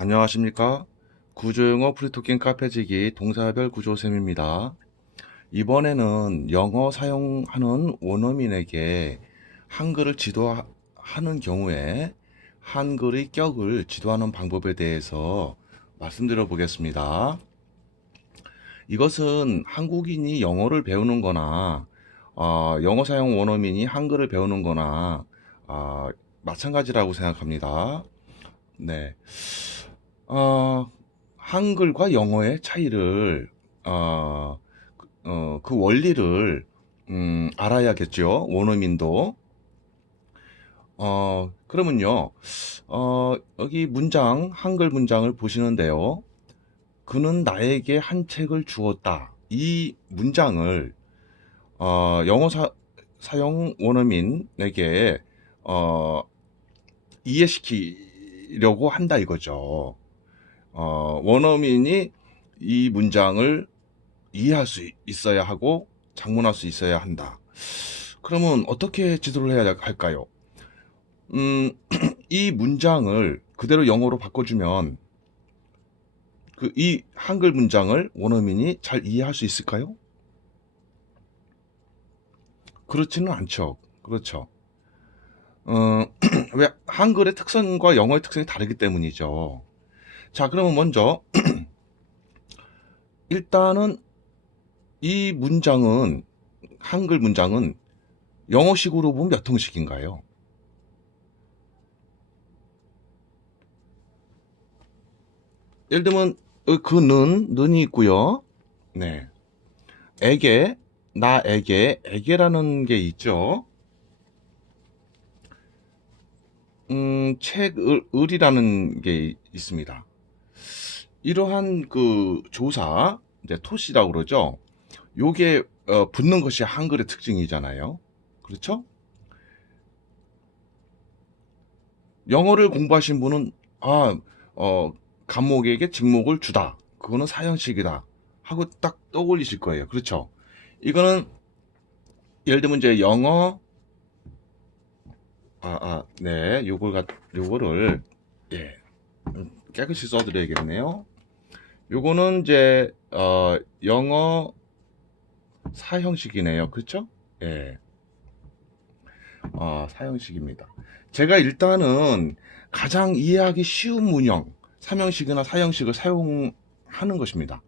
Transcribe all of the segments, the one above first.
안녕하십니까? 구조영어 프리토킹 카페지기 동사별 구조쌤입니다. 이번에는 영어 사용하는 원어민에게 한글을 지도하는 경우에 한글의 격을 지도하는 방법에 대해서 말씀드려 보겠습니다. 이것은 한국인이 영어를 배우는 거나 영어 사용 원어민이 한글을 배우는 거나 마찬가지라고 생각합니다. 네. 어, 한글과 영어의 차이를, 그 원리를, 알아야겠죠. 원어민도. 그러면요, 여기 문장, 한글 문장을 보시는데요. 그는 나에게 한 책을 주었다. 이 문장을, 영어 사용 원어민에게, 어, 이해시키려고 한다 이거죠. 원어민이 이 문장을 이해할 수 있어야 하고 작문할 수 있어야 한다. 그러면 어떻게 지도를 해야 할까요? 이 문장을 그대로 영어로 바꿔주면 이 한글 문장을 원어민이 잘 이해할 수 있을까요? 그렇지는 않죠. 그렇죠. 왜 한글의 특성과 영어의 특성이 다르기 때문이죠. 자, 그러면 먼저 일단은 이 문장은 한글 문장은 영어식으로 보면 몇 형식인가요? 예를 들면 는이 있고요. 네. 에게, 나에게, 에게라는 게 있죠. 을이라는 게 있습니다. 이러한 그 조사, 이제 토시라고 그러죠. 요게 붙는 것이 한글의 특징이잖아요. 그렇죠? 영어를 공부하신 분은 어, 간목에게 직목을 주다. 그거는 사형식이다. 하고 딱 떠올리실 거예요. 그렇죠? 이거는 예를 들면 이제 영어 네, 요거를 예, 깨끗이 써드려야겠네요. 요거는 이제 영어 사형식이네요. 그렇죠? 예, 사형식입니다. 제가 일단은 가장 이해하기 쉬운 문형, 삼형식이나 사형식을 사용하는 것입니다.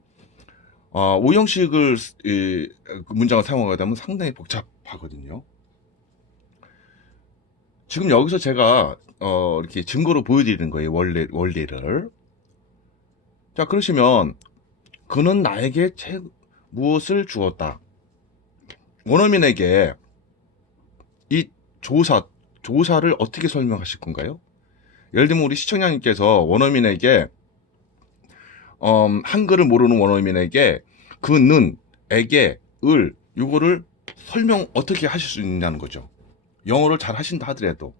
오형식을 그 문장을 사용하게 되면 상당히 복잡하거든요. 지금 여기서 제가 이렇게 증거로 보여드리는 거예요. 원리를. 자, 그러시면 그는 나에게 무엇을 주었다. 원어민에게 이 조사를 어떻게 설명하실 건가요? 예를 들면 우리 시청자님께서 원어민에게 한글을 모르는 원어민에게 그는, 에게, 요거를 설명 어떻게 하실 수 있냐는 거죠. 영어를 잘 하신다 하더라도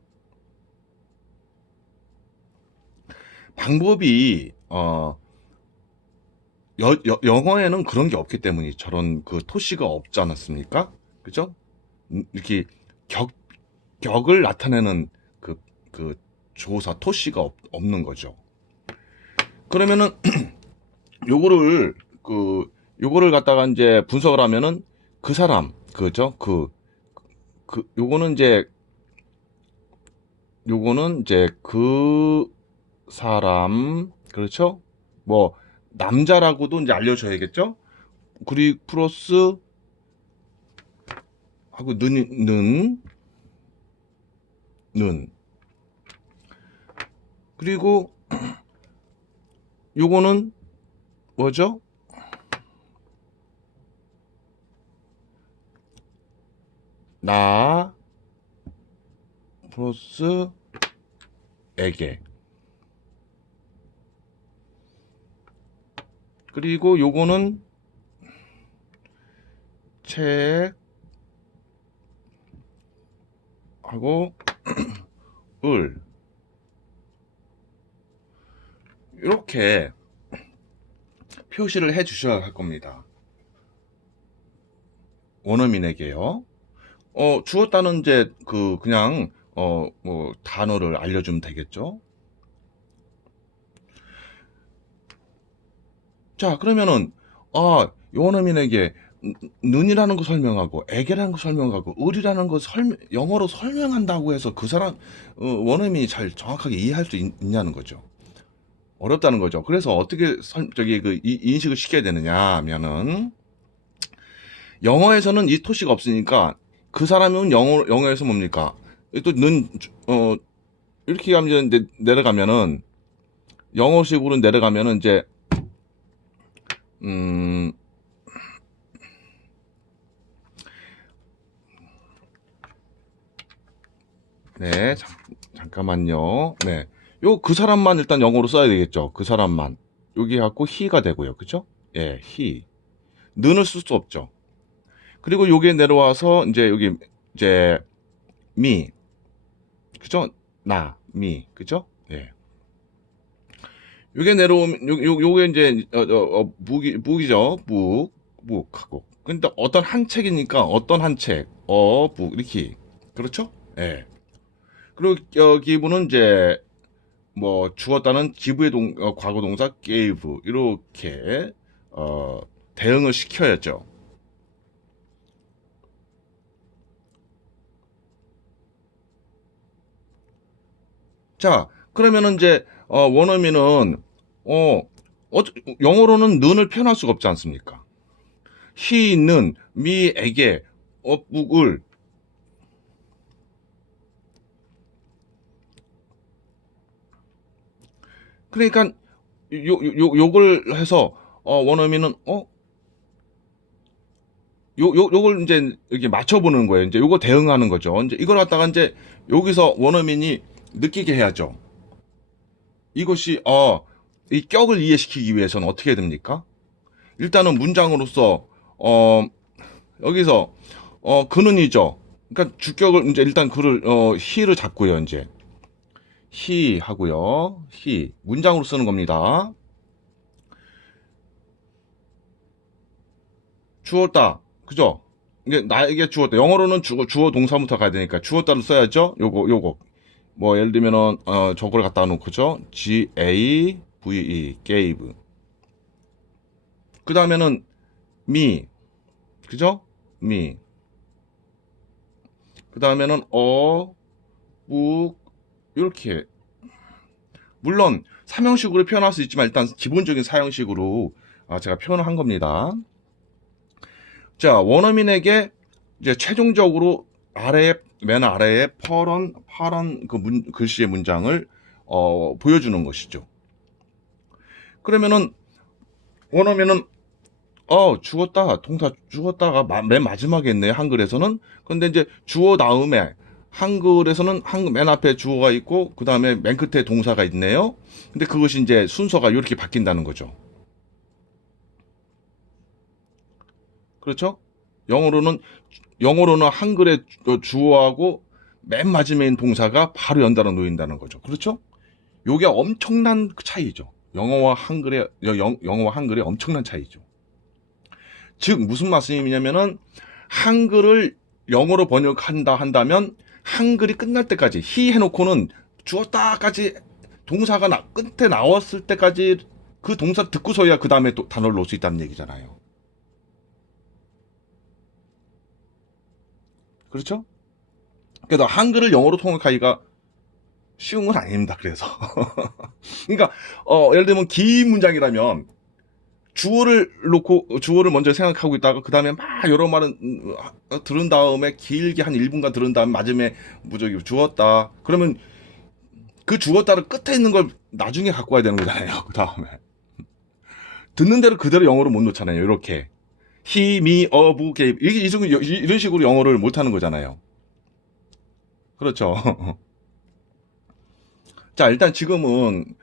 방법이 영어에는 그런 게 없기 때문에 저런 그 토시가 없지 않았습니까? 그죠? 이렇게 격, 격을 나타내는 그 조사, 토시가 없는 거죠. 그러면은, 요거를, 요거를 갖다가 이제 분석을 하면은 그 사람, 그죠? 요거는 이제 그 사람, 그렇죠? 뭐, 남자라고도 이제 알려줘야겠죠? 그리고 플러스 하고 는 그리고 요거는 뭐죠? 나 플러스 에게 그리고 요거는 책 하고 을 이렇게 표시를 해 주셔야 할 겁니다. 원어민에게요. 주었다는 이제 그냥 뭐 단어를 알려주면 되겠죠. 자, 그러면은, 원어민에게 눈이라는 거 설명하고, 애게라는 거 설명하고, 을이라는 거 영어로 설명한다고 해서 그 사람, 원어민이 잘 정확하게 이해할 수 있냐는 거죠. 어렵다는 거죠. 그래서 어떻게 인식을 시켜야 되느냐 하면은, 영어에서는 이 토시가 없으니까, 그 사람은 영어에서 뭡니까? 또 이렇게 하면 내려가면은, 영어식으로 내려가면은 이제, 음, 네, 잠깐만요. 네. 그 사람만 일단 영어로 써야 되겠죠. 그 사람만. 여기 갖고 he가 되고요. 그죠? 예, he. 는을 쓸 수 없죠. 그리고 요게 내려와서 이제 여기 이제 me. 그죠? me. 그죠? 예. 요게 내려오면 요게 이제 묵이죠. 묵하고. 근데 어떤 한 책이니까 어떤 한 책. 묵 이렇게. 그렇죠? 예. 그리고 여기분은 이제 뭐 주었다는 기부의 과거 동사 gave 이렇게 대응을 시켜야죠. 자, 그러면은 이제 원어민은 어, 영어로는 는을 표현할 수가 없지 않습니까? he는 me에게 묵을 그러니까 요걸 해서 원어민은 요걸 이제 이렇게 맞춰보는 거예요. 이제 요거 대응하는 거죠. 이제 이걸 갖다가 이제 여기서 원어민이 느끼게 해야죠. 이것이 이 격을 이해시키기 위해서는 어떻게 해야 됩니까? 일단은 문장으로서 여기서 그는이죠. 그러니까 주격을 이제 일단 그를 he를 잡고요. 이제 he 하고요. he 문장으로 쓰는 겁니다. 주었다. 그죠? 이게 나에게 주었다. 영어로는 주어 동사부터 가야 되니까 주었다를 써야죠. 요거. 뭐 예를 들면은 저걸 갖다 놓고죠. gave gave. 그 다음에는 me. 그죠? me. 그 다음에는 book 이렇게. 물론 삼형식으로 표현할 수 있지만 일단 기본적인 사형식으로 제가 표현을 한 겁니다. 자, 원어민에게 이제 최종적으로 맨 아래에 파란 그 글씨의 문장을 보여주는 것이죠. 그러면은 원어민은 죽었다 동사 죽었다가 맨 마지막에 있네요. 한글에서는. 근데 이제 주어 다음에 한글에서는 맨 앞에 주어가 있고 그 다음에 맨 끝에 동사가 있네요. 근데 그것이 이제 순서가 이렇게 바뀐다는 거죠. 그렇죠? 영어로는 한글의 주어하고 맨 마지막에 있는 동사가 바로 연달아 놓인다는 거죠. 그렇죠? 요게 엄청난 차이죠. 영어와 한글의 엄청난 차이죠. 즉 무슨 말씀이냐면은 한글을 영어로 한다면 한글이 끝날 때까지 he 해놓고는 주었다까지 동사가 끝에 나왔을 때까지 그 동사 듣고서야 그 다음에 또 단어를 놓을 수 있다는 얘기잖아요. 그렇죠? 그래서 한글을 영어로 통역하기가 쉬운 건 아닙니다. 그래서 그러니까 예를 들면 긴 문장이라면 주어를 먼저 생각하고 있다가 그 다음에 막 여러 말은 들은 다음에 길게 한 1분간 들은 다음에 마지막에 주었다. 그러면 그 주었다를 끝에 있는 걸 나중에 갖고 와야 되는 거잖아요. 그 다음에 듣는 대로 그대로 영어로 못 놓잖아요. 이렇게 he, me, of, gave 이런 식으로 영어를 못 하는 거잖아요. 그렇죠. 자, 일단 지금은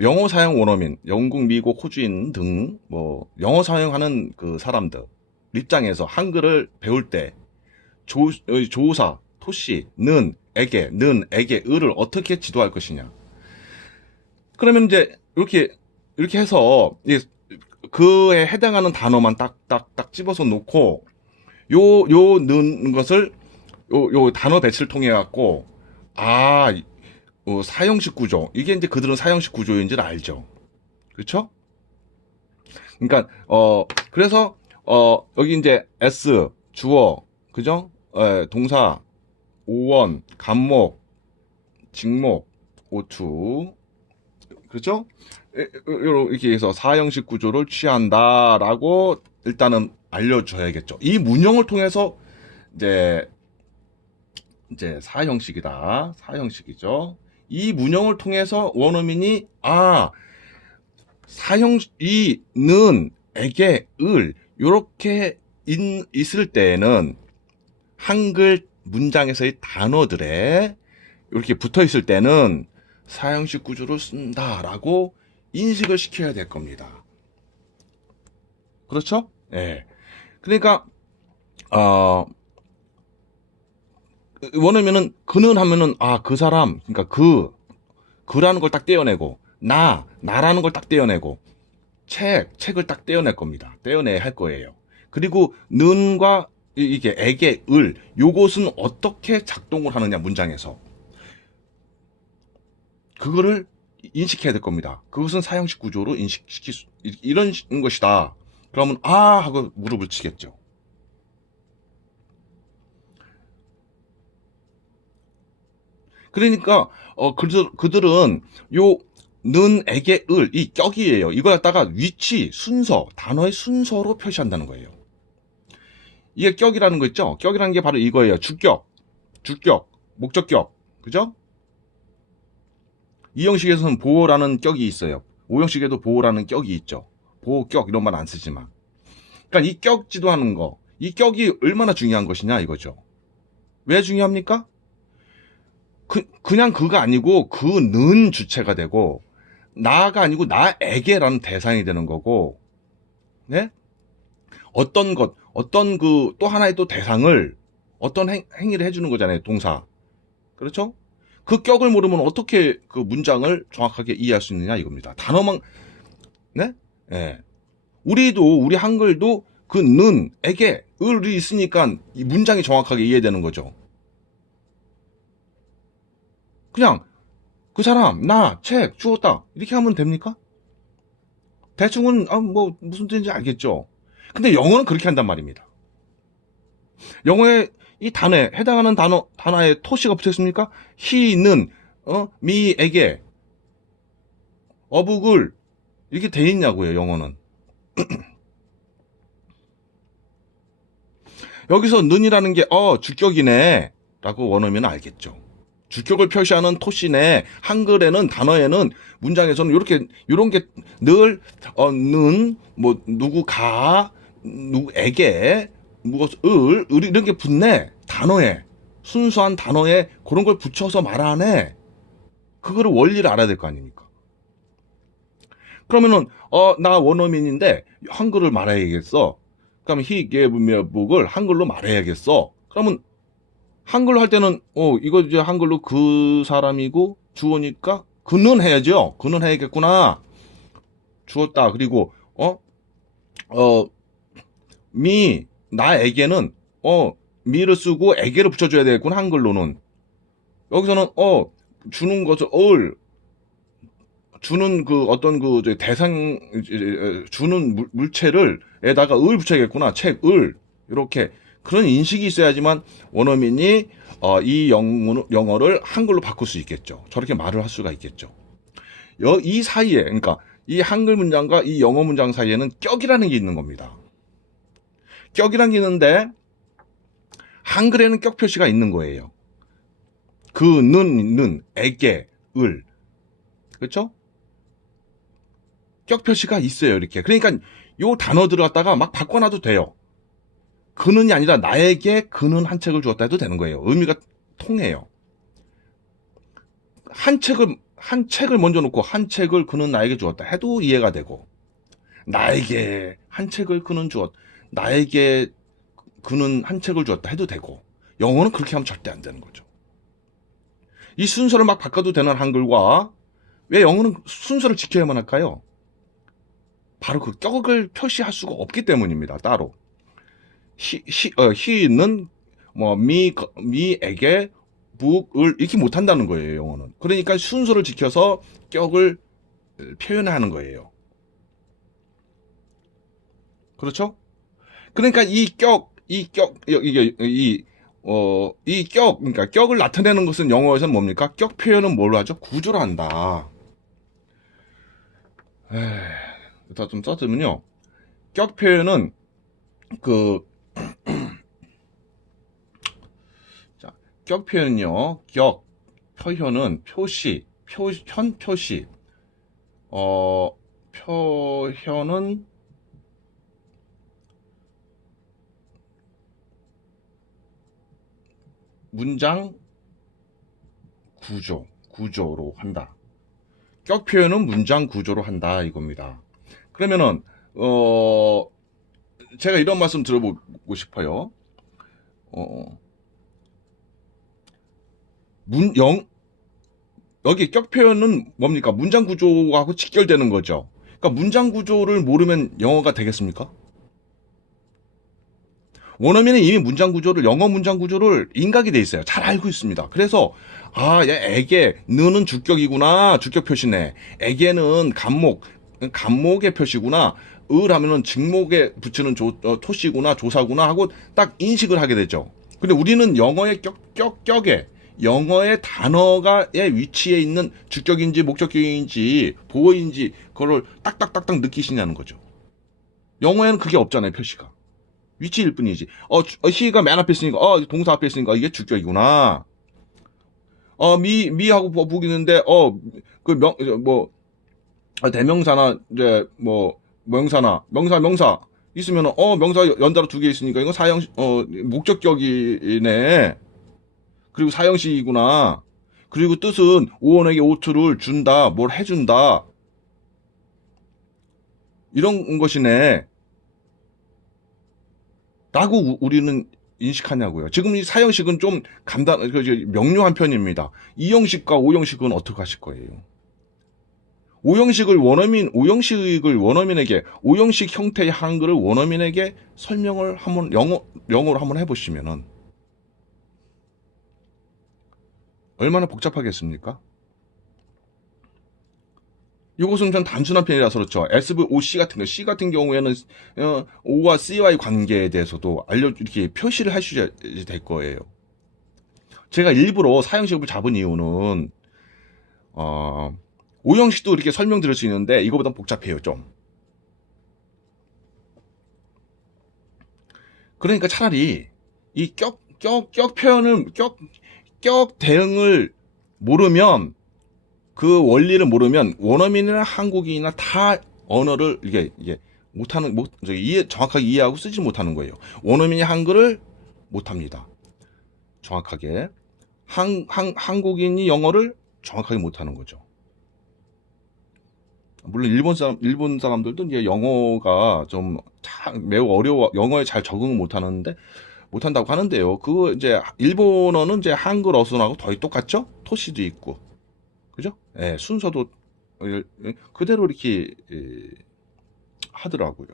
영어 사용 원어민, 영국, 미국, 호주인 등 뭐 영어 사용하는 그 사람들 입장에서 한글을 배울 때 조사, 토시, 에게, 을을 어떻게 지도할 것이냐. 그러면 이제 이렇게 해서 그에 해당하는 단어만 딱딱딱 집어서 놓고 는 것을 요 단어 배치를 통해 갖고 사형식 구조. 이게 이제 그들은 사형식 구조인 줄 알죠. 그렇죠? 그러니까 그래서 여기 이제 S 주어 그죠? 동사 오원 간목 직목 오투 그렇죠? 이렇게 해서 사형식 구조를 취한다라고 일단은 알려줘야겠죠. 이 문형을 통해서 이제 사형식이다. 사형식이죠. 이 문형을 통해서 원어민이 사형 이는 에게 을 요렇게 있을 때에는 한글 문장에서의 단어들에 이렇게 붙어 있을 때는 사형식 구조를 쓴다라고 인식을 시켜야 될 겁니다. 그렇죠? 예. 그러니까 원어민은 그는 하면은 그 사람 그러니까 그라는 걸 딱 떼어내고 나라는 걸 딱 떼어내고 책을 딱 떼어낼 겁니다. 떼어내야 할 거예요. 그리고 는과 이게 에게 을 요것은 어떻게 작동을 하느냐 문장에서 그거를 인식해야 될 겁니다. 그것은 사형식 구조로 인식시킬 수 이런 것이다. 그러면 하고 무릎을 치겠죠. 그러니까 그들은 요 는, 에게, 을, 이 격이에요. 이걸 갖다가 위치, 순서, 단어의 순서로 표시한다는 거예요. 이게 격이라는 거 있죠? 격이라는 게 바로 이거예요. 주격, 목적격, 그죠? 이 형식에서는 보호라는 격이 있어요. 오 형식에도 보호라는 격이 있죠. 보호격 이런 말 안 쓰지만. 그러니까 이 격 지도하는 거, 이 격이 얼마나 중요한 것이냐 이거죠. 왜 중요합니까? 그냥 그가 아니고 그는 주체가 되고 나가 아니고 나에게라는 대상이 되는 거고, 네? 어떤 또 하나의 또 대상을 어떤 행위를 해주는 거잖아요. 동사. 그렇죠? 그 격을 모르면 어떻게 그 문장을 정확하게 이해할 수 있느냐 이겁니다. 단어만, 네? 예. 우리 한글도 그 는, 에게, 을이 있으니까 이 문장이 정확하게 이해되는 거죠. 그냥 그 사람, 나, 책, 주었다 이렇게 하면 됩니까? 대충은 무슨 뜻인지 알겠죠. 근데 영어는 그렇게 한단 말입니다. 영어에 이 단어에 해당하는 단어에 토시가 붙어 있습니까? he는 me에게 어북을 이렇게 돼 있냐고요. 영어는. 여기서 는이라는 게 주격이네 라고 원어민은 알겠죠. 주격을 표시하는 토시네. 한글에는 단어에는 문장에서는 요런 게 늘 는 누구가 누구에게 무엇 을 이런 게 붙네. 단어에 순수한 단어에 그런 걸 붙여서 말하네. 그거를 원리를 알아야 될 거 아닙니까? 그러면은 나 원어민인데 한글을 말해야겠어. 그럼 히게북을 한글로 말해야겠어. 그러면 한글로 할 때는 이거 이제 한글로 그 사람이고 주어니까 그는 해야죠. 그는 해야겠구나. 주었다. 그리고 나에게는 미를 쓰고 에게를 붙여줘야 되겠구나. 한글로는. 여기서는 주는 것을 주는 그 어떤 그 대상 주는 물체를 에다가 을 붙여야겠구나. 을 이렇게 그런 인식이 있어야지만 원어민이 이 영어를 한글로 바꿀 수 있겠죠. 저렇게 말을 할 수가 있겠죠. 이 사이에 그러니까 이 한글 문장과 이 영어 문장 사이에는 격이라는 게 있는 겁니다. 격이라는 게 있는데 한글에는 격 표시가 있는 거예요. 는, 에게, 을. 그렇죠? 격 표시가 있어요. 이렇게. 그러니까 요 단어들을 갖다가 막 바꿔놔도 돼요. 그는이 아니라 나에게 그는 한 책을 주었다 해도 되는 거예요. 의미가 통해요. 한 책을 먼저 놓고 한 책을 그는 나에게 주었다 해도 이해가 되고 나에게 한 책을 그는 나에게 그는 한 책을 주었다 해도 되고 영어는 그렇게 하면 절대 안 되는 거죠. 이 순서를 막 바꿔도 되는 한글과 왜 영어는 순서를 지켜야만 할까요? 바로 그 격을 표시할 수가 없기 때문입니다. 따로. he는 me에게 북을 이렇게 못한다는 거예요. 영어는. 그러니까 순서를 지켜서 격을 표현하는 거예요. 그렇죠? 그러니까 그러니까 격을 나타내는 것은 영어에서는 뭡니까? 격 표현은 뭘로 하죠? 구조로 한다. 일단 좀 써두면요. 격 표현은 그, 자, 격 표현은요. 표현은 표시. 어, 표현은 문장 구조로 한다. 격 표현은 문장 구조로 한다 이겁니다. 그러면은 제가 이런 말씀 들어보고 싶어요. 어, 여기 격 표현은 뭡니까? 문장 구조하고 직결되는 거죠. 그러니까 문장 구조를 모르면 영어가 되겠습니까? 원어민은 이미 영어 문장 구조를 인각이 돼 있어요. 잘 알고 있습니다. 그래서, 에게, 느는 주격이구나. 주격 표시네. 에게는 간목의 표시구나. 을 하면은 직목에 붙이는 토시구나, 조사구나 하고 딱 인식을 하게 되죠. 근데 우리는 영어의 영어의 단어가의 위치에 있는 주격인지 목적격인지 보어인지 그걸 딱딱딱딱 느끼시냐는 거죠. 영어에는 그게 없잖아요, 표시가. 위치일 뿐이지. 히가 맨 앞에 있으니까, 동사 앞에 있으니까 이게 주격이구나. 미하고 보기 있는데, 대명사나, 이제, 명사 있으면, 명사 연달아 두 개 있으니까 이건 목적격이네. 그리고 사형식이구나. 그리고 뜻은 오원에게 오투를 준다, 뭘 해준다. 이런 것이네. 라고 우리는 인식하냐고요. 지금 이 사형식은 좀 명료한 편입니다. 이형식과 오형식은 어떻게 하실 거예요? 오형식을 원어민에게, 오형식 형태의 한글을 원어민에게 설명을 영어로 한번 해보시면은, 얼마나 복잡하겠습니까? 이것은 좀 단순한 편이라서 그렇죠. SVOC 같은 거, C 같은 경우에는 O와 C와의 관계에 대해서도 이렇게 표시를 하셔야 될 거예요. 제가 일부러 사형식을 잡은 이유는 오형식도 이렇게 설명드릴 수 있는데 이거보다 복잡해요, 좀. 그러니까 차라리 이 격 대응을 모르면, 그 원리를 모르면 원어민이나 한국인이나 다 언어를 이게 정확하게 이해하고 쓰지 못하는 거예요. 원어민이 한글을 못합니다. 정확하게. 한국인이 영어를 정확하게 못하는 거죠. 물론 일본 사람들도 이제 영어가 좀 매우 어려워, 영어에 잘 적응을 못한다고 하는데요. 그거 이제 일본어는 이제 한글 어순하고 거의 똑같죠? 토시도 있고. 그죠? 예, 순서도 그대로 이렇게 하더라고요.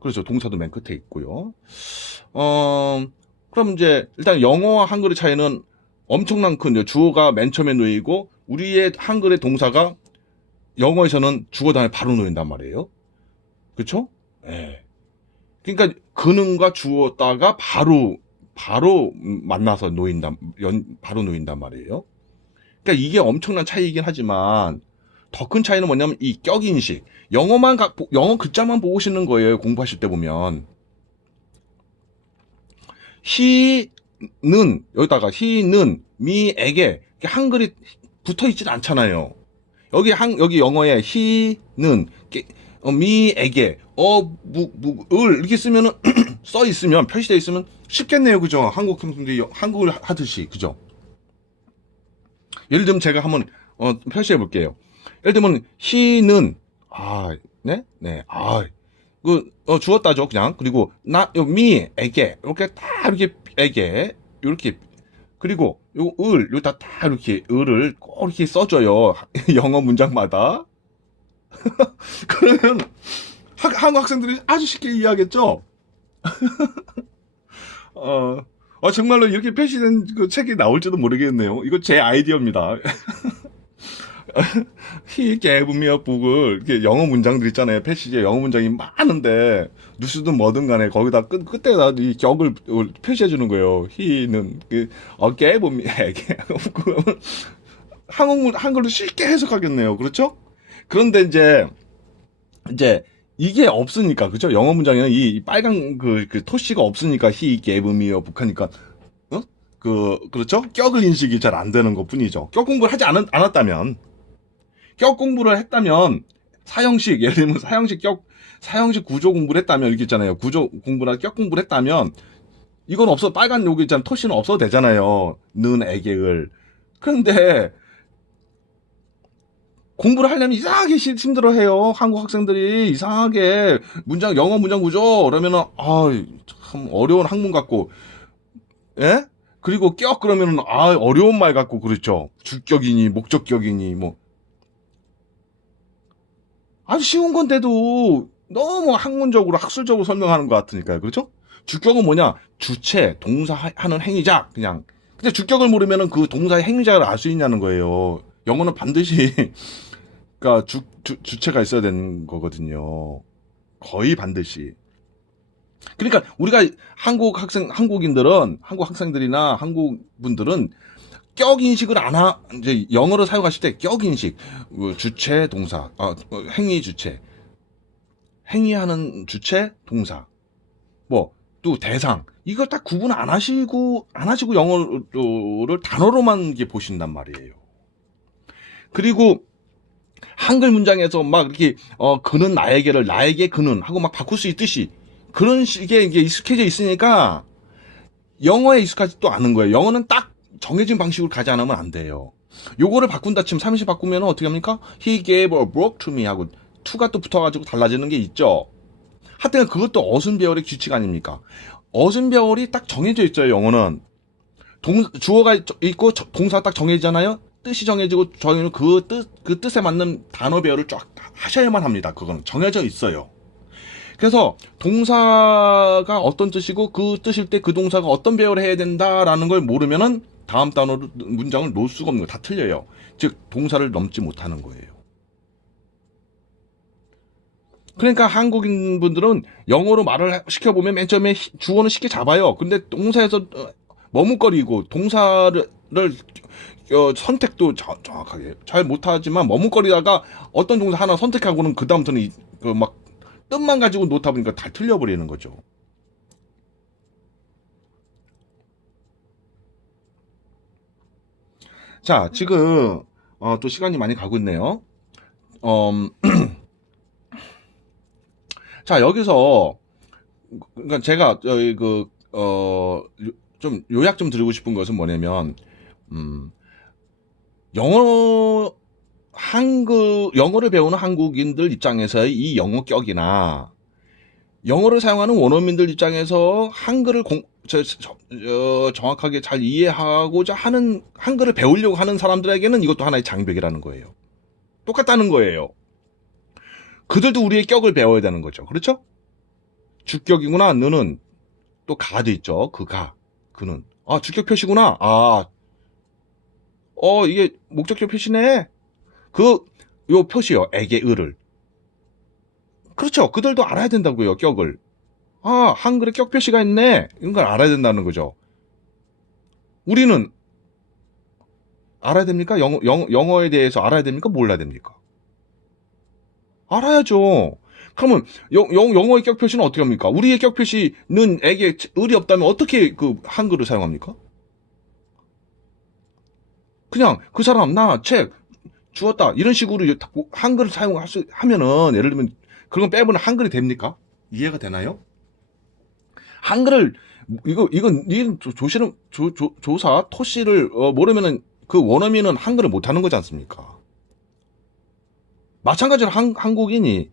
그렇죠. 동사도 맨 끝에 있고요. 그럼 이제 일단 영어와 한글의 차이는 엄청난 큰 주어가 맨 처음에 놓이고 우리의 한글의 동사가 영어에서는 주어 다음에 바로 놓인단 말이에요. 그렇죠? 예. 그러니까 근음과 주어다가 바로 만나서 바로 놓인단 말이에요. 그러니까 이게 엄청난 차이이긴 하지만 더 큰 차이는 뭐냐면 이 격인식. 영어 글자만 보고 싶는 거예요. 공부하실 때 보면. 여기다가 히는, 미에게 한글이 붙어 있질 않잖아요. 여기 영어에 히는, 미에게, 을 이렇게 쓰면은 써 있으면, 표시되어 있으면 쉽겠네요. 그죠? 한국을 하듯이. 그죠? 예를 들면 제가 한번 표시해 볼게요. 예를 들면 히는, 네? 주었다죠, 그냥. 그리고 미에게 이렇게 딱 이렇게 그리고 요다 이렇게 을을 꼭 이렇게 써줘요. 영어 문장마다. 그러면 한국 학생들이 아주 쉽게 이해하겠죠? 정말로 이렇게 표시된 그 책이 나올지도 모르겠네요. 이거 제 아이디어입니다. He gave me a book을, 이렇게 영어 문장들 있잖아요. 패시지에 영어 문장이 많은데, 뉴스든 뭐든 간에 거기다 끝에다 이 격을 표시해 주는 거예요. he는, gave me, 한글로 쉽게 해석하겠네요. 그렇죠? 그런데 이제, 이게 없으니까, 그죠? 영어 문장에는 이 빨간 그 토시가 없으니까 he gave me a book 하니까, 어? 그렇죠? 격을 인식이 잘 안 되는 것 뿐이죠. 격 공부를 하지 않았다면, 격 공부를 했다면, 예를 들면 사형식 구조 공부를 했다면, 이렇게 있잖아요. 구조 공부나 격 공부를 했다면, 이건 빨간 여기 있잖아요. 토시는 없어도 되잖아요. 는, 에게을. 그런데, 공부를 하려면 이상하게 힘들어해요. 한국 학생들이 이상하게 영어 문장 구조 그러면은 참 어려운 학문 같고, 예? 그리고 그러면은 어려운 말 같고 그렇죠. 주격이니 목적격이니 뭐 아주 쉬운 건데도 너무 학문적으로 학술적으로 설명하는 것 같으니까요. 그렇죠? 주격은 뭐냐? 주체, 동사 하는 행위자 그냥. 근데 주격을 모르면은 그 동사의 행위자를 알 수 있냐는 거예요. 영어는 반드시 그러니까 주체가 있어야 되는 거거든요. 거의 반드시. 그러니까 우리가 한국 학생들이나 한국 분들은 격 인식을 이제 영어를 사용하실 때 격 인식, 주체, 동사, 행위 주체, 행위하는 주체, 동사, 뭐 또 대상 이걸 딱 구분 안 하시고 영어를 단어로만 이게 보신단 말이에요. 그리고 한글 문장에서 막 이렇게 그는 나에게를 나에게 그는 하고 막 바꿀 수 있듯이 그런 식의 이게 익숙해져 있으니까 영어에 익숙하지도 않은 거예요. 영어는 딱 정해진 방식으로 가지 않으면 안 돼요. 요거를 바꾼다 치면 30일 바꾸면 어떻게 합니까? He gave a book to me 하고 to가 또 붙어가지고 달라지는 게 있죠. 하여튼 그것도 어순배열의 규칙 아닙니까? 어순배열이 딱 정해져 있어요. 영어는 주어가 있고 동사가 딱 정해지잖아요. 뜻이 정해지고 저희는 그 뜻에 맞는 단어 배열을 쫙 하셔야만 합니다. 그건 정해져 있어요. 그래서 동사가 어떤 뜻이고 그 뜻일 때 그 동사가 어떤 배열을 해야 된다라는 걸 모르면은 다음 단어로 문장을 놓을 수가 없는 거예요. 다 틀려요. 즉 동사를 넘지 못하는 거예요. 그러니까 한국인 분들은 영어로 말을 시켜보면 맨 처음에 주어는 쉽게 잡아요. 근데 동사에서 머뭇거리고 동사를 선택도 정확하게 잘 못하지만 머뭇거리다가 어떤 동사 하나 선택하고는 그 다음부터는 막 뜻만 가지고 놓다 보니까 다 틀려버리는 거죠. 자, 지금 또 시간이 많이 가고 있네요. 자, 여기서 그러니까 제가 좀 요약 좀 드리고 싶은 것은 뭐냐면 영어를 배우는 한국인들 입장에서의 이 영어격이나 영어를 사용하는 원어민들 입장에서 한글을 정확하게 잘 이해하고자 하는 한글을 배우려고 하는 사람들에게는 이것도 하나의 장벽이라는 거예요. 똑같다는 거예요. 그들도 우리의 격을 배워야 되는 거죠. 그렇죠? 주격이구나. 너는 또 가도 있죠. 그는. 주격 표시구나. 이게 목적격 표시네. 요 표시요. 에게, 을을. 그렇죠. 그들도 알아야 된다고요. 격을. 한글에 격 표시가 있네. 이런 걸 알아야 된다는 거죠. 우리는 알아야 됩니까? 영어에 대해서 알아야 됩니까? 몰라야 됩니까? 알아야죠. 그러면 영어의 격 표시는 어떻게 합니까? 우리의 격 표시는 에게 을이 없다면 어떻게 그 한글을 사용합니까? 그냥 그 사람 나 책 주었다 이런 식으로 한글을 하면은 예를 들면 그런 거 빼보면 한글이 됩니까? 이해가 되나요? 한글을 이건 조사 토시를 모르면은 그 원어민은 한글을 못하는 거지 않습니까? 마찬가지로 한국인이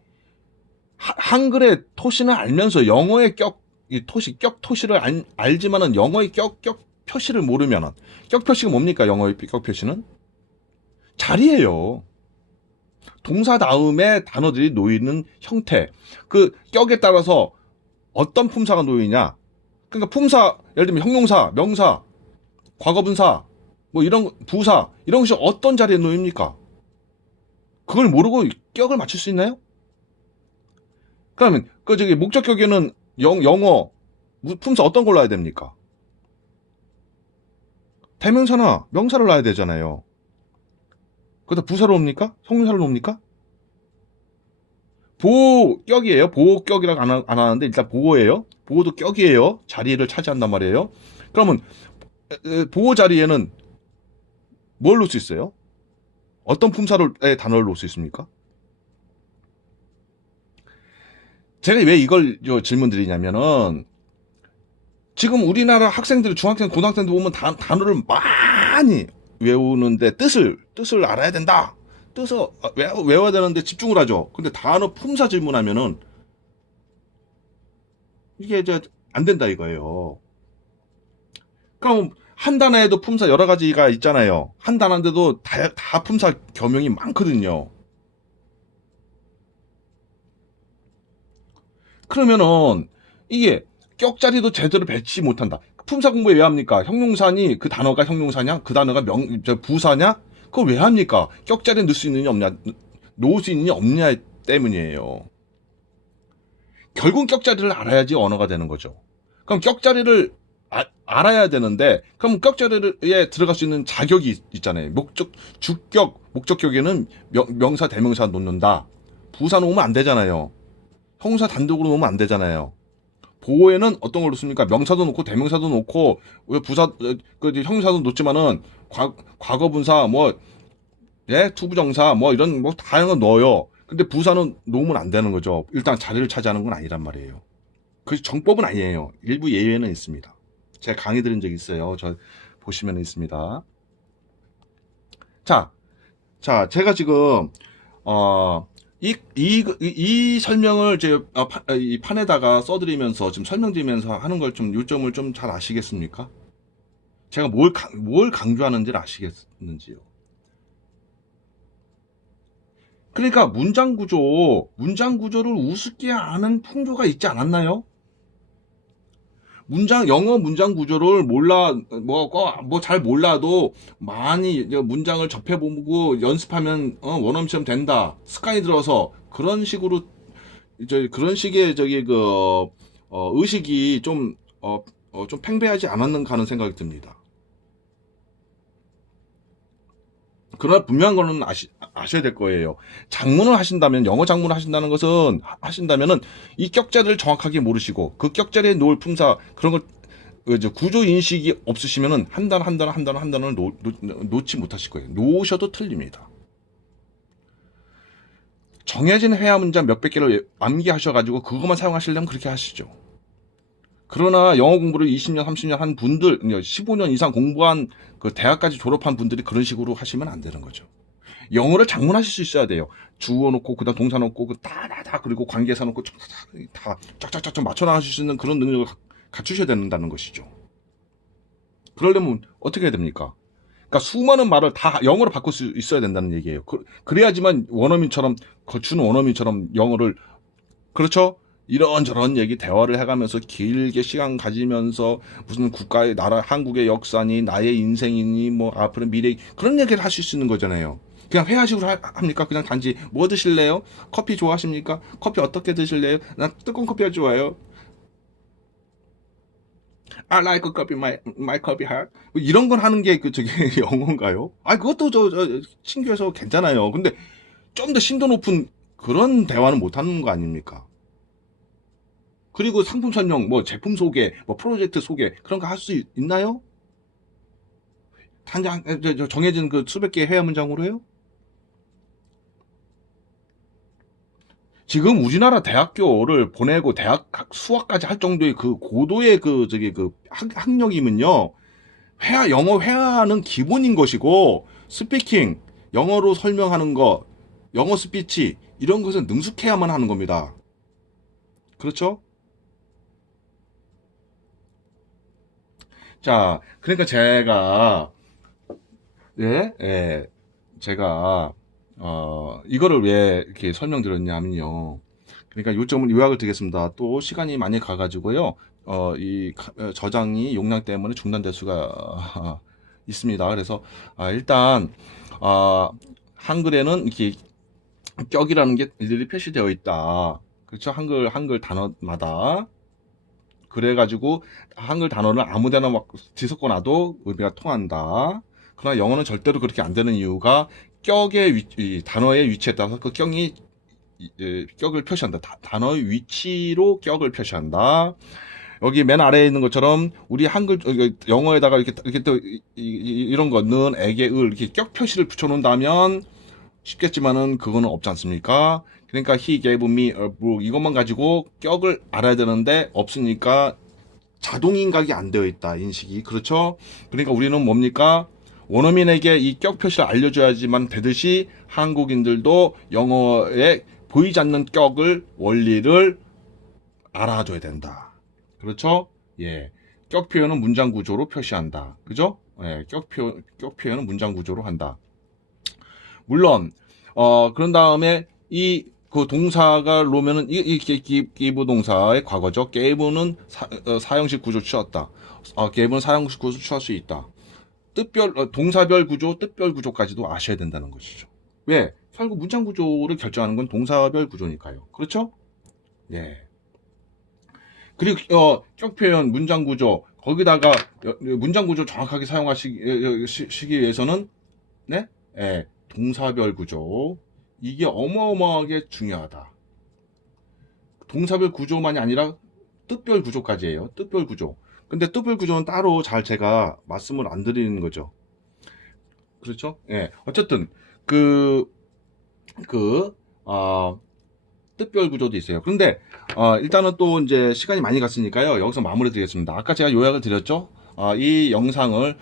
한글의 토시는 알면서 영어의 격 토시를 알지만은 영어의 격 표시를 모르면은 격 표시가 뭡니까? 영어의 격 표시는 자리예요. 동사 다음에 단어들이 놓이는 형태. 그 격에 따라서 어떤 품사가 놓이냐? 그러니까 품사, 예를 들면 형용사, 명사, 과거분사, 뭐 이런 부사 이런 것이 어떤 자리에 놓입니까? 그걸 모르고 격을 맞출 수 있나요? 그러면 그 저기 목적격에는 영어 품사 어떤 걸 놔야 됩니까? 대명사나 명사를 놔야 되잖아요. 그러다 부사로 옵니까? 형용사로 옵니까? 보호격이에요. 보호격이라고 안 하는데 일단 보호예요. 보호도 격이에요. 자리를 차지한단 말이에요. 그러면 보호 자리에는 뭘 놓을 수 있어요? 어떤 품사의 단어를 놓을 수 있습니까? 제가 왜 이걸 질문 드리냐면은 지금 우리나라 학생들, 중학생, 고등학생들 보면 단어를 많이 외우는데 뜻을 알아야 된다. 뜻을 외워야 되는데 집중을 하죠. 근데 단어 품사 질문하면은 이게 이제 안 된다 이거예요. 그럼 한 단어에도 품사 여러 가지가 있잖아요. 한 단어인데도 다 품사 겸용이 많거든요. 그러면은 이게 격자리도 제대로 배치 못한다. 품사 공부 왜 합니까? 형용사니 그 단어가 형용사냐? 그 단어가 부사냐? 그걸 왜 합니까? 격자리 넣을 수 있느냐 없냐? 놓을 수 있느냐 없냐 때문이에요. 결국 격자리를 알아야지 언어가 되는 거죠. 그럼 격자리를 알아야 되는데 그럼 격자리에 들어갈 수 있는 자격이 있잖아요. 주격, 목적격에는 명사, 대명사 놓는다. 부사 놓으면 안 되잖아요. 형사 단독으로 놓으면 안 되잖아요. 보호에는 어떤 걸 놓습니까? 명사도 놓고 대명사도 놓고 부사 형용사도 놓지만은 과거 분사 투부정사 이런 다양한 거 넣어요. 근데 부사는 놓으면 안 되는 거죠. 일단 자리를 차지하는 건 아니란 말이에요. 그 정법은 아니에요. 일부 예외는 있습니다. 제가 강의 들은 적이 있어요. 저 보시면 있습니다. 자, 제가 지금 이 설명을 이 판에다가 써드리면서 지금 설명드리면서 하는 걸 좀 요점을 좀 잘 아시겠습니까? 제가 뭘 강조하는지를 아시겠는지요? 그러니까 문장 구조를 우습게 아는 풍조가 있지 않았나요? 영어 문장 구조를 잘 몰라도 많이 문장을 접해보고 연습하면 원어민처럼 된다. 습관이 들어서 그런 식으로 그런 식의 의식이 좀 팽배하지 않았는가 하는 생각이 듭니다. 그러나 분명한 거는 아셔야 될 거예요. 장문을 하신다면, 영어 장문을 하신다면은 이 격자를 정확하게 모르시고 그 격자리에 놓을 품사 그런 걸 구조 인식이 없으시면은 한 단어를 놓지 못하실 거예요. 놓으셔도 틀립니다. 정해진 회화 문장 몇백 개를 암기하셔가지고 그것만 사용하시려면 그렇게 하시죠. 그러나 영어 공부를 20년, 30년 한 분들, 15년 이상 공부한 그 대학까지 졸업한 분들이 그런 식으로 하시면 안 되는 거죠. 영어를 장문하실 수 있어야 돼요. 주어 놓고 그다음 동사 놓고 그리고 관계사 놓고 다 쫙쫙쫙 맞춰 나가실 수 있는 그런 능력을 갖추셔야 된다는 것이죠. 그러려면 어떻게 해야 됩니까? 그러니까 수많은 말을 다 영어로 바꿀 수 있어야 된다는 얘기예요. 그래야지만 거친 원어민처럼 영어를 그렇죠? 이런저런 얘기 대화를 해가면서 길게 시간 가지면서 무슨 국가의 한국의 역사니 나의 인생이니 앞으로 미래 그런 얘기를 하실 수 있는 거잖아요. 그냥 회화식으로 합니까? 그냥 단지 뭐 드실래요? 커피 좋아하십니까? 커피 어떻게 드실래요? 난 뜨거운 커피가 좋아요. I like coffee, my coffee hot. 이런 건 하는 게 영어인가요? 그것도 신기해서 괜찮아요. 근데 좀 더 심도 높은 그런 대화는 못 하는 거 아닙니까? 그리고 상품 설명, 제품 소개, 프로젝트 소개 그런 거 할 수 있나요? 단장 정해진 그 수백 개의 회화 문장으로 해요? 지금 우리나라 대학교를 보내고 대학 수학까지 할 정도의 그 고도의 학력이면요. 영어 회화는 기본인 것이고 스피킹, 영어로 설명하는 거, 영어 스피치 이런 것은 능숙해야만 하는 겁니다. 그렇죠? 자, 그러니까 제가 이거를 왜 이렇게 설명드렸냐면요. 그러니까 요점을 요약을 드리겠습니다. 또 시간이 많이 가가지고요. 저장이 용량 때문에 중단될 수가 있습니다. 그래서 일단 한글에는 이렇게 격이라는 게 일일이 표시되어 있다. 그렇죠? 한글 단어마다. 그래가지고 한글 단어를 아무데나 막 뒤섞어 놔도 의미가 통한다. 그러나 영어는 절대로 그렇게 안 되는 이유가 이 단어의 위치에 따라서 그 격을 표시한다. 단어의 위치로 격을 표시한다. 여기 맨 아래에 있는 것처럼 우리 영어에다가 이렇게 또 이런 거 는, 에게, 을 이렇게 격 표시를 붙여놓는다면 쉽겠지만은 그거는 없지 않습니까? 그러니까 he gave me a book 이것만 가지고 격을 알아야 되는데 없으니까 자동 인각이 안 되어 있다 인식이. 그렇죠? 그러니까 우리는 뭡니까? 원어민에게 이 격 표시를 알려줘야지만 되듯이 한국인들도 영어에 보이지 않는 원리를 알아줘야 된다. 그렇죠? 예. 격 표현은 문장 구조로 표시한다. 그죠? 예. 격 표현은 문장 구조로 한다. 물론 그런 다음에 그 동사가 놓으면은 give 동사의 과거죠. gave는 사형식 구조 취했다. gave는 사형식 구조 취할 수 있다. 동사별 구조, 뜻별 구조까지도 아셔야 된다는 것이죠. 왜? 결국 문장 구조를 결정하는 건 동사별 구조니까요. 그렇죠? 예. 그리고 격 표현, 문장 구조 거기다가 문장 구조 정확하게 사용하시기 위해서는 네? 예. 동사별 구조 이게 어마어마하게 중요하다. 동사별 구조만이 아니라 뜻별 구조까지예요. 뜻별 구조. 근데 뜻별 구조는 따로 잘 제가 말씀을 안 드리는 거죠. 그렇죠? 예. 어쨌든 그 뜻별 구조도 있어요. 그런데 일단은 또 이제 시간이 많이 갔으니까요. 여기서 마무리 드리겠습니다. 아까 제가 요약을 드렸죠. 이 영상을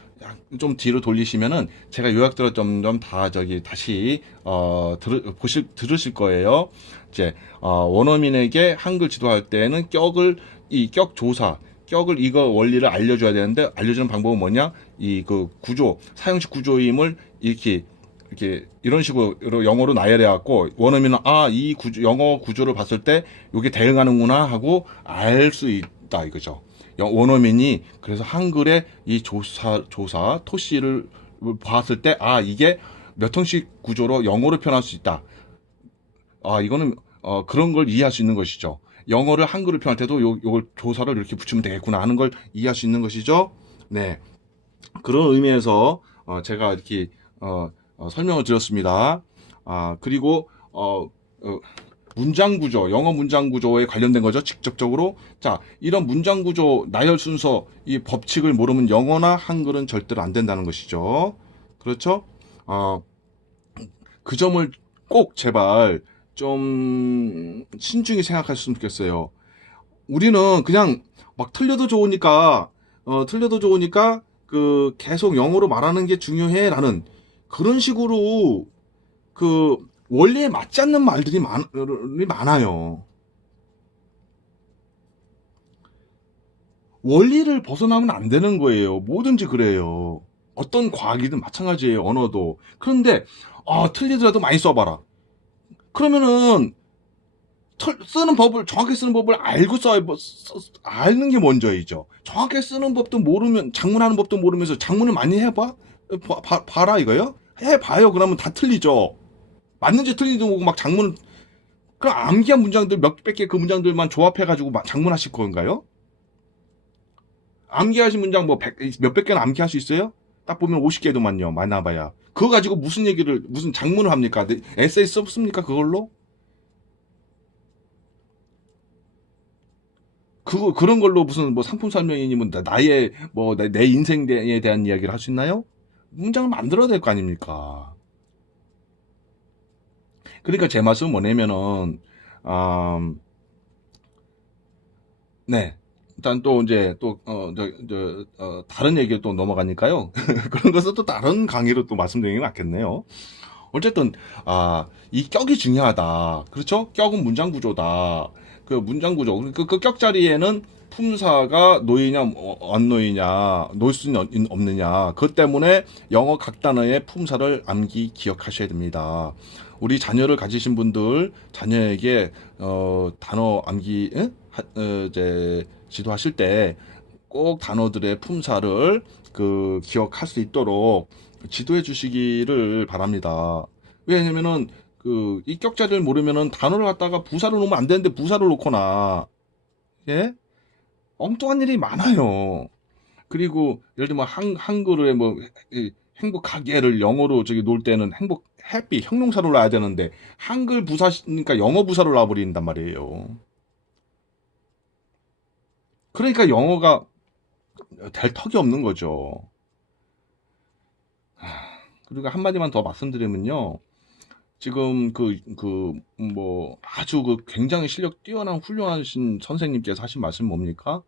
좀 뒤로 돌리시면은 제가 요약들을 점점 다 다시 들으실 거예요. 이제 원어민에게 한글 지도할 때는 격을 이거 원리를 알려줘야 되는데 알려주는 방법은 뭐냐? 사형식 구조임을 이런 식으로 영어로 나열해 갖고 원어민은 영어 구조를 봤을 때 이게 대응하는구나 하고 알 수 있다 이거죠. 원어민이 그래서 한글의 이 토시를 봤을 때 이게 몇 형식 구조로 영어로 표현할 수 있다. 이거는 그런 걸 이해할 수 있는 것이죠. 영어를 한글로 표현할 때도 요걸 조사를 이렇게 붙이면 되겠구나 하는 걸 이해할 수 있는 것이죠. 네. 그런 의미에서 제가 이렇게 설명을 드렸습니다. 그리고 문장 구조, 영어 문장 구조에 관련된 거죠. 직접적으로. 자, 이런 문장 구조, 나열 순서, 이 법칙을 모르면 영어나 한글은 절대로 안 된다는 것이죠. 그렇죠? 그 점을 꼭 제발 좀 신중히 생각하셨으면 좋겠어요. 우리는 그냥 막 틀려도 좋으니까 계속 영어로 말하는 게 중요해라는 그런 식으로 원리에 맞지 않는 말들이 많아요. 원리를 벗어나면 안 되는 거예요. 뭐든지 그래요. 어떤 과학이든 마찬가지예요. 언어도. 그런데 틀리더라도 많이 써봐라. 그러면은 정확히 쓰는 법을 알고 아는 게 먼저이죠. 정확히 쓰는 법도 모르면, 장문하는 법도 모르면서 장문을 많이 해봐? 봐라 이거요? 해봐요. 그러면 다 틀리죠. 맞는지 틀린지 모르고 막 그럼 암기한 문장들 몇백 개 그 문장들만 조합해가지고 장문하실 건가요? 암기하신 문장 몇백 개는 암기할 수 있어요? 딱 보면 50개도만요. 많이 나봐야. 그거 가지고 무슨 장문을 합니까? 에세이 썼습니까? 그걸로? 그런 걸로 무슨 상품 설명이니 내 인생에 대한 이야기를 할 수 있나요? 문장을 만들어야 될 거 아닙니까? 그러니까 제 말씀은 뭐냐면은, 네. 일단 또 이제 다른 얘기를 또 넘어가니까요. 그런 것은 또 다른 강의로 또 말씀드리는 게 맞겠네요. 어쨌든, 이 격이 중요하다. 그렇죠? 격은 문장 구조다. 그 문장 구조. 그 격 자리에는 품사가 놓이냐, 안 놓일 수는 없느냐. 그것 때문에 영어 각 단어의 품사를 기억하셔야 됩니다. 우리 자녀를 가지신 분들, 자녀에게, 단어 지도하실 때 꼭 단어들의 품사를 기억할 수 있도록 지도해 주시기를 바랍니다. 왜냐면은 그 입격자를 모르면은 단어를 갖다가 부사를 놓으면 안 되는데 부사를 놓거나, 예? 엉뚱한 일이 많아요. 그리고 예를 들면 한글에 뭐 행복하게를 영어로 저기 놓을 때는 해피 형용사로 놔야 되는데 한글 부사니까 영어 부사로 놔버린단 말이에요. 그러니까 영어가 될 턱이 없는 거죠. 그리고 한마디만 더 말씀드리면요. 지금 뭐 아주 그 굉장히 실력 뛰어난 훌륭하신 선생님께서 하신 말씀 뭡니까?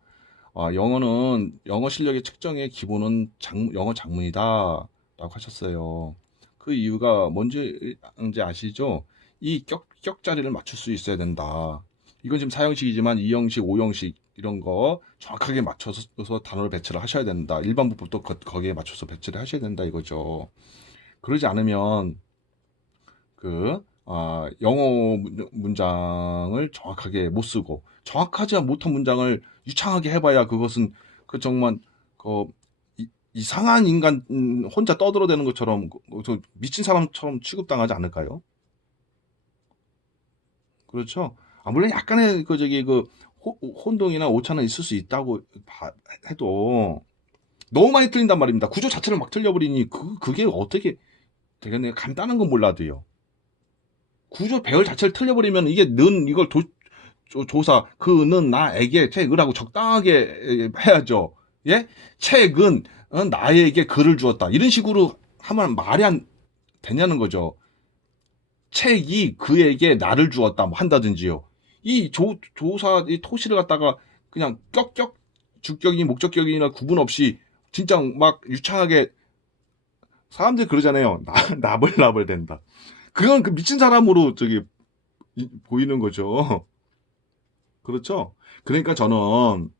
영어는 영어 실력의 측정의 기본은 영어 장문이다 라고 하셨어요. 그 이유가 뭔지 이제 아시죠? 이 격자리를 맞출 수 있어야 된다. 이건 지금 4형식이지만 2형식, 5형식 이런 거 정확하게 맞춰서 단어를 배치를 하셔야 된다. 일반 부법도 거기에 맞춰서 배치를 하셔야 된다 이거죠. 그러지 않으면 영어 문장을 정확하게 못 쓰고 정확하지 못한 문장을 유창하게 해봐야 그것은 정말 그 이상한 인간 혼자 떠들어대는 것처럼 저 미친 사람처럼 취급당하지 않을까요? 그렇죠? 물론 약간의 혼동이나 오차는 있을 수 있다고 해도 너무 많이 틀린단 말입니다. 구조 자체를 막 틀려버리니 그게 어떻게 되겠네요. 간단한 건 몰라도요. 구조 배열 자체를 틀려버리면 이게 이걸 조사 그는 나에게 책을 하고 적당하게 해야죠. 예? 책은 나에게 글을 주었다. 이런 식으로 하면 말이 안 되냐는 거죠. 책이 그에게 나를 주었다. 뭐 한다든지요. 이 조사 이 토시를 갖다가 그냥 주격이 목적격이나 구분 없이 진짜 막 유창하게 사람들이 그러잖아요. 나불나불 된다. 그건 그 미친 사람으로 보이는 거죠. 그렇죠? 그러니까 저는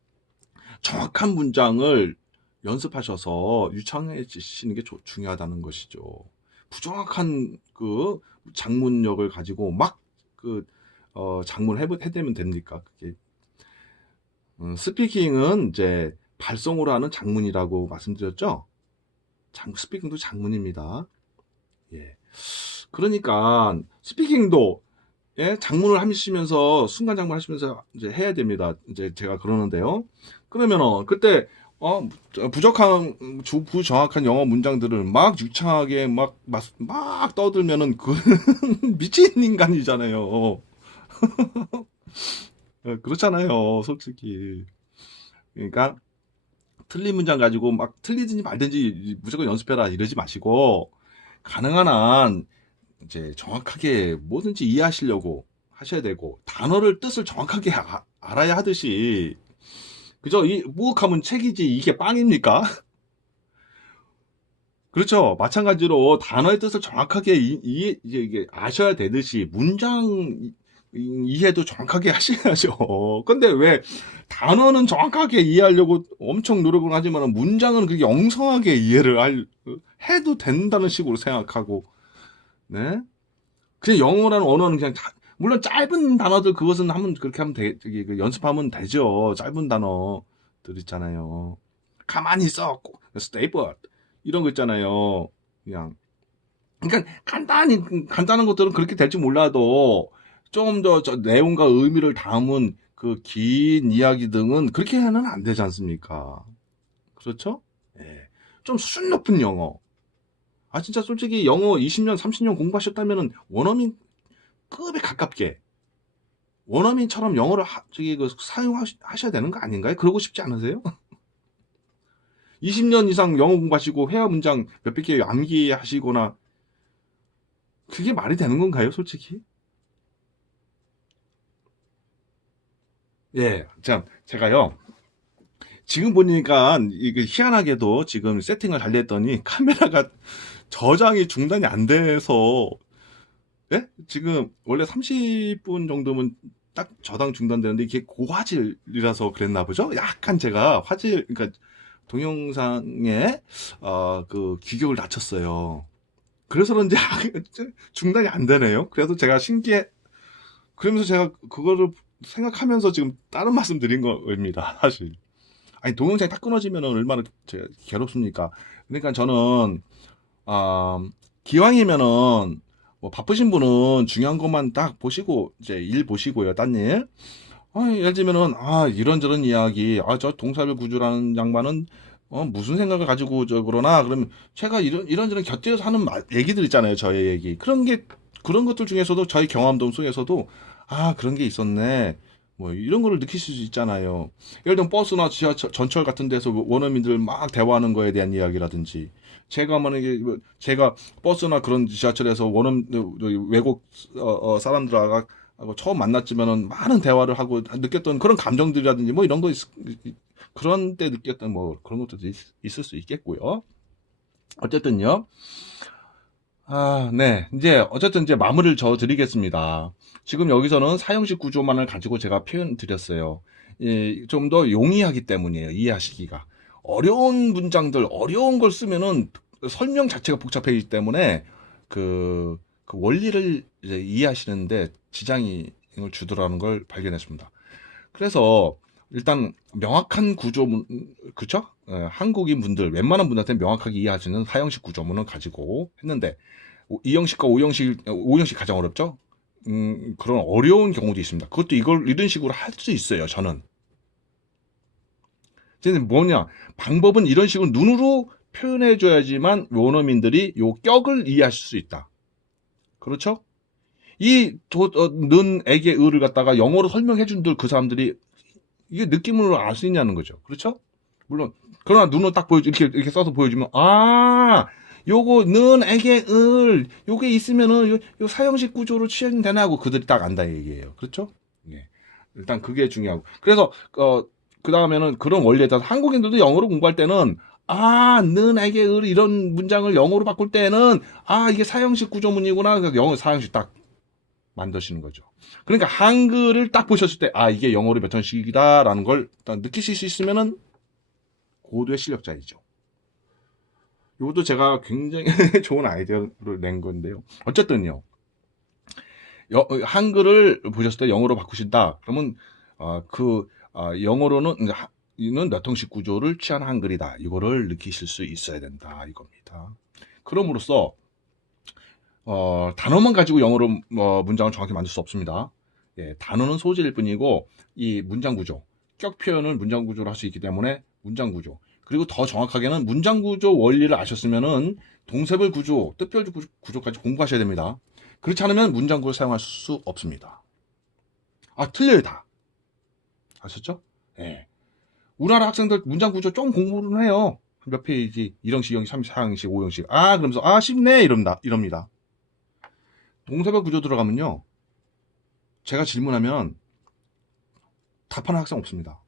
정확한 문장을 연습하셔서 유창해지시는 게 중요하다는 것이죠. 부정확한 장문력을 가지고 막 장문을 해대면 됩니까? 그게 스피킹은 이제 발성으로 하는 장문이라고 말씀드렸죠? 스피킹도 장문입니다. 예. 그러니까 스피킹도 장문을 하시면서 순간 장문 하시면서 이제 해야 됩니다. 이제 제가 그러는데요. 그러면은 그때 부정확한 영어 문장들을 막 유창하게 막 떠들면은 미친 인간이잖아요. 그렇잖아요, 솔직히. 그러니까 틀린 문장 가지고 막 틀리든지 말든지 무조건 연습해라 이러지 마시고 가능한 한 이제 정확하게 뭐든지 이해하시려고 하셔야 되고 단어를 뜻을 정확하게 알아야 하듯이 그죠? 무역하면 책이지 이게 빵입니까? 그렇죠. 마찬가지로 단어의 뜻을 정확하게 이게 아셔야 되듯이 문장 이해도 정확하게 하셔야죠. 근데 왜 단어는 정확하게 이해하려고 엄청 노력을 하지만 문장은 그렇게 엉성하게 해도 된다는 식으로 생각하고 네? 그냥 영어라는 언어는 그냥 물론 짧은 단어들 그것은 그렇게 하면 연습하면 되죠. 짧은 단어들 있잖아요. 가만히 있어, stay put 이런 거 있잖아요. 그냥 그러니까 간단한 것들은 그렇게 될지 몰라도 좀 더 내용과 의미를 담은 그 긴 이야기 등은 그렇게 하면 안 되지 않습니까? 그렇죠? 예. 좀 수준 높은 영어. 진짜 솔직히 영어 20년, 30년 공부하셨다면은 원어민 급에 가깝게 원어민처럼 영어를 사용하셔야 되는 거 아닌가요? 그러고 싶지 않으세요? 20년 이상 영어 공부하시고 회화 문장 몇백 개 암기하시거나 그게 말이 되는 건가요, 솔직히? 예, 제가요. 지금 보니까 이게 희한하게도 지금 세팅을 달랬더니 카메라가 저장이 중단이 안 돼서 예? 지금 원래 30분 정도면 딱 저장 중단되는데 이게 고화질이라서 그랬나 보죠? 약간 제가 그러니까 동영상에 그 규격을 낮췄어요. 그래서 그런지 중단이 안 되네요. 그래서 제가 그러면서 제가 그거를 생각하면서 지금 다른 말씀 드린 겁니다, 사실. 아니, 동영상이 딱 끊어지면 얼마나 제가 괴롭습니까? 그러니까 저는, 기왕이면은, 뭐 바쁘신 분은 중요한 것만 딱 보시고 이제 일 보시고요, 딴 일. 예를 들면은 이런저런 이야기, 저 동사별 구조라는 양반은 무슨 생각을 가지고 그러나 그러면 제가 이런저런 곁들여서 하는 얘기들 있잖아요, 저의 얘기. 그런 것들 중에서도 저희 경험담 속에서도 그런 게 있었네. 뭐 이런 거를 느끼실 수 있잖아요. 예를 들면 버스나 지하철, 전철 같은 데서 원어민들 막 대화하는 거에 대한 이야기라든지 제가 만약에 제가 버스나 그런 지하철에서 외국 사람들하고 처음 만났지만은 많은 대화를 하고 느꼈던 그런 감정들이라든지 뭐 이런 거 그런 때 느꼈던 뭐 그런 것도 있을 수 있겠고요. 어쨌든요. 네. 어쨌든 이제 마무리를 저 드리겠습니다. 지금 여기서는 사형식 구조만을 가지고 제가 표현 드렸어요. 좀 더 용이하기 때문이에요. 이해하시기가. 어려운 문장들, 어려운 걸 쓰면은 설명 자체가 복잡해지기 때문에 그 원리를 이제 이해하시는데 지장을 주더라는 걸 발견했습니다. 그래서 일단 명확한 구조문, 그쵸? 한국인 분들, 웬만한 분들한테 명확하게 이해하시는 사형식 구조문을 가지고 했는데, 이 형식과 오 형식 가장 어렵죠? 그런 어려운 경우도 있습니다. 그것도 이런 식으로 할 수 있어요, 저는. 근데 뭐냐, 방법은 이런 식으로 눈으로 표현해줘야지만 원어민들이 요 격을 이해하실 수 있다. 그렇죠? 는, 에게, 을을 갖다가 영어로 설명해준들 그 사람들이 이게 느낌으로 알 수 있냐는 거죠. 그렇죠? 물론 그러나 눈으로 딱 이렇게 써서 보여주면 요거 는 에게 을 요게 있으면은 요 사형식 구조로 취하면 되나 하고 그들이 딱 안다 얘기예요. 그렇죠? 예. 일단 그게 중요하고 그래서 그 다음에는 그런 원리에 따라서 한국인들도 영어로 공부할 때는 는 에게 을 이런 문장을 영어로 바꿀 때는 이게 사형식 구조문이구나. 그래서 영어 사형식 딱 만드시는 거죠. 그러니까 한글을 딱 보셨을 때, 이게 영어로 몇 형식이다라는 걸 느끼실 수 있으면은 고도의 실력자이죠. 이것도 제가 굉장히 좋은 아이디어를 낸 건데요. 어쨌든요. 한글을 보셨을 때 영어로 바꾸신다. 그러면 영어로는 이는 몇 형식 구조를 취한 한글이다. 이거를 느끼실 수 있어야 된다. 이겁니다. 그럼으로써 단어만 가지고 영어로 문장을 정확히 만들 수 없습니다. 단어는 소재일 뿐이고 이 문장 구조, 격 표현을 문장 구조로 할 수 있기 때문에 문장 구조. 그리고 더 정확하게는 문장 구조 원리를 아셨으면은 동사별 구조, 뜻별 구조까지 공부하셔야 됩니다. 그렇지 않으면 문장 구조를 사용할 수 없습니다. 틀려요 다. 아셨죠? 예. 우리나라 학생들 문장 구조 좀 공부를 해요. 몇 페이지, 1형식, 2형식, 3형식, 4형식, 5형식. 그러면서 쉽네 이럽니다. 동사별 구조 들어가면요. 제가 질문하면 답하는 학생 없습니다.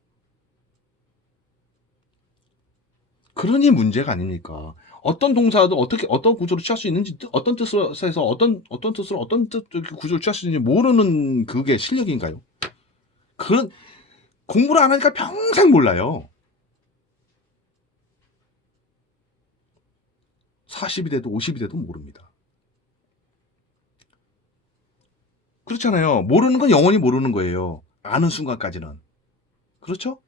그러니 문제가 아닙니까? 어떤 동사도 어떤 구조로 취할 수 있는지, 어떤 뜻으로 해서 어떤 뜻으로 어떤 구조를 취할 수 있는지 모르는 그게 실력인가요? 공부를 안 하니까 평생 몰라요. 40이 돼도 50이 돼도 모릅니다. 그렇잖아요. 모르는 건 영원히 모르는 거예요. 아는 순간까지는. 그렇죠?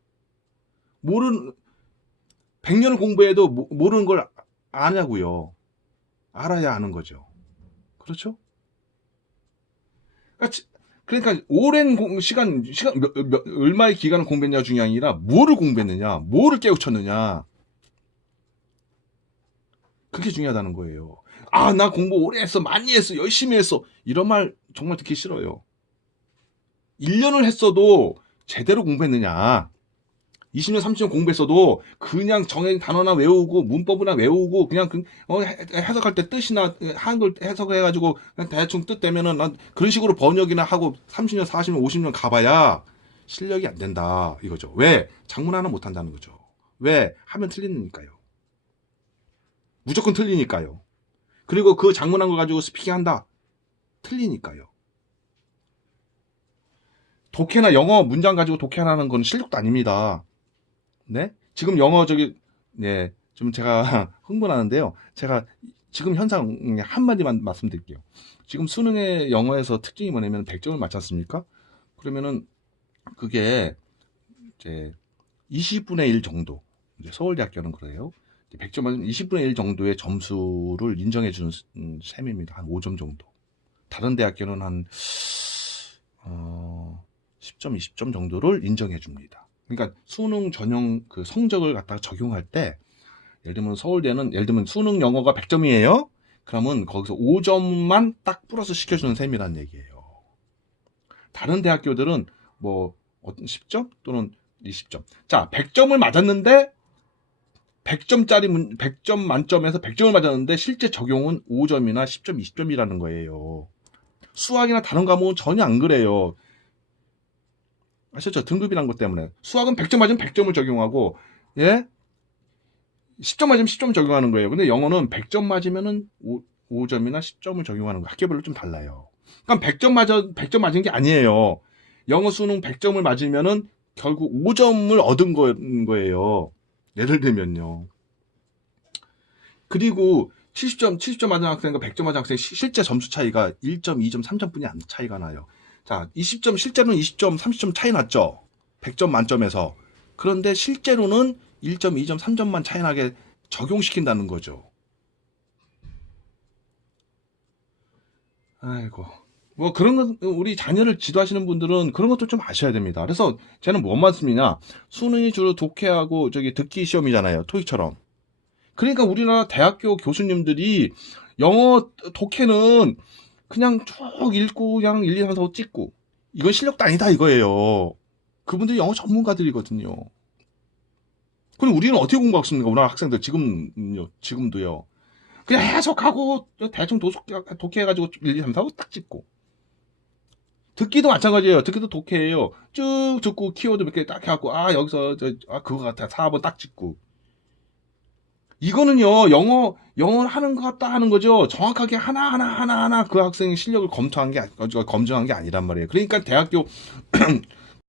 100년을 공부해도 모르는 걸 아냐고요. 알아야 아는 거죠. 그렇죠? 그러니까 오랜 시간 얼마의 기간을 공부했냐 중요한 게 아니라 뭐를 공부했느냐, 뭐를 깨우쳤느냐. 그게 중요하다는 거예요. 나 공부 오래 했어, 많이 했어, 열심히 했어. 이런 말 정말 듣기 싫어요. 1년을 했어도 제대로 공부했느냐. 20년, 30년 공부했어도 그냥 정해진 단어나 외우고 문법이나 외우고 그냥 해석할 때 뜻이나 한글 해석해가지고 그냥 대충 뜻 되면은 난 그런 식으로 번역이나 하고 30년, 40년, 50년 가봐야 실력이 안 된다 이거죠. 왜? 작문 하나 못 한다는 거죠. 왜? 하면 틀리니까요. 무조건 틀리니까요. 그리고 그 작문한 걸 가지고 스피킹한다. 틀리니까요. 독해나 영어 문장 가지고 독해하는 건 실력도 아닙니다. 네? 지금 네, 좀 제가 흥분하는데요. 제가 지금 현상 한마디만 말씀드릴게요. 지금 수능의 영어에서 특징이 뭐냐면 100점을 맞지 않습니까? 그러면은 그게 이제 20분의 1 정도. 이제 서울대학교는 그래요. 100점 맞으면 20분의 1 정도의 점수를 인정해 주는 셈입니다. 한 5점 정도. 다른 대학교는 한 10점, 20점 정도를 인정해 줍니다. 그러니까 수능 전형 그 성적을 갖다가 적용할 때 예를 들면 서울대는 예를 들면 수능 영어가 100점이에요. 그러면 거기서 5점만 딱 플러스 시켜주는 셈이란 얘기예요. 다른 대학교들은 뭐 10점 또는 20점. 자, 100점을 맞았는데 100점 만점에서 100점을 맞았는데 실제 적용은 5점이나 10점, 20점이라는 거예요. 수학이나 다른 과목은 전혀 안 그래요. 아셨죠? 등급이란 것 때문에. 수학은 100점 맞으면 100점을 적용하고, 예? 10점 맞으면 10점 적용하는 거예요. 근데 영어는 100점 맞으면은 5점이나 10점을 적용하는 거. 학교별로 좀 달라요. 그러니까 100점 맞은 게 아니에요. 영어 수능 100점을 맞으면은 결국 5점을 얻은 거예요. 예를 들면요. 그리고 70점 맞은 학생과 100점 맞은 학생 실제 점수 차이가 1점, 2점, 3점뿐이 안 차이가 나요. 자, 20점, 실제로는 20점, 30점 차이 났죠. 100점 만점에서. 그런데 실제로는 1점, 2점, 3점만 차이 나게 적용시킨다는 거죠. 아이고. 뭐 그런 건 우리 자녀를 지도하시는 분들은 그런 것도 좀 아셔야 됩니다. 그래서 쟤는 뭔 말씀이냐? 수능이 주로 독해하고 저기 듣기 시험이잖아요. 토익처럼. 그러니까 우리나라 대학교 교수님들이 영어 독해는 그냥 쭉 읽고 그냥 1, 2, 3, 4, 5 찍고 이건 실력도 아니다 이거예요. 그분들이 영어 전문가들이거든요. 그럼 우리는 어떻게 공부하겠습니까? 우리나라 학생들 지금도요. 그냥 해석하고 대충 독해해가지고 1, 2, 3, 4, 5 딱 찍고 듣기도 마찬가지예요. 듣기도 독해예요. 쭉 듣고 키워드 몇 개 딱 해갖고 여기서 그거 같아 4번 딱 찍고 이거는요, 영어 하는 것 같다 하는 거죠. 정확하게 하나하나 그 학생의 실력을 검증한 게 아니란 말이에요. 그러니까 대학교